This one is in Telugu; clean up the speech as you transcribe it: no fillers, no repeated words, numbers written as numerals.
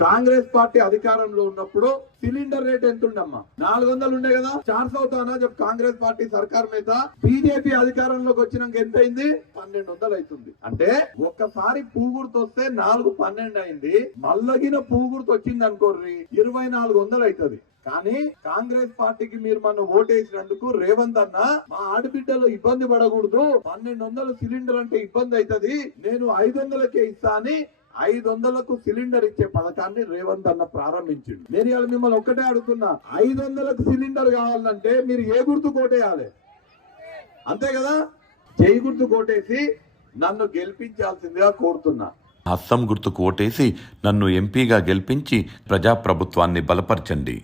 కాంగ్రెస్ పార్టీ అధికారంలో ఉన్నప్పుడు సిలిండర్ రేట్ ఎంత ఉండమ్మా? 400 ఉండే కదా, 400 అవుతానా చెప్పు. కాంగ్రెస్ పార్టీ సర్కార్ మీద బీజేపీ అధికారంలోకి వచ్చినాక ఎంత అయింది? 1200 అవుతుంది. అంటే ఒక్కసారి పూగుర్తు వస్తే 412 అయింది. మల్లగిన పూగుర్తు వచ్చింది అనుకోర్రి 2400 అవుతుంది. కానీ కాంగ్రెస్ పార్టీకి మీరు మన ఓటేసినందుకు రేవంత్ అన్న మా ఆడబిడ్డలు ఇబ్బంది పడకూడదు, 1200 సిలిండర్ అంటే ఇబ్బంది అవుతుంది, నేను 500కే ఇస్తా అని 500కు సిలిండర్ ఇచ్చే పథకాన్ని రేవంత్ అన్న ప్రారంభించింది. నేను ఇవాళ మిమ్మల్ని ఒక్కటే అడుగుతున్నా, 500కు సిలిండర్ కావాలంటే మీరు ఏ గుర్తు కోటేయాలి? అంతే కదా, జై గుర్తు కోటేసి నన్ను గెలిపించాల్సిందిగా కోరుతున్నా. హస్తం గుర్తుకు ఓటేసి నన్ను ఎంపీగా గెలిపించి ప్రజాప్రభుత్వాన్ని బలపరచండి.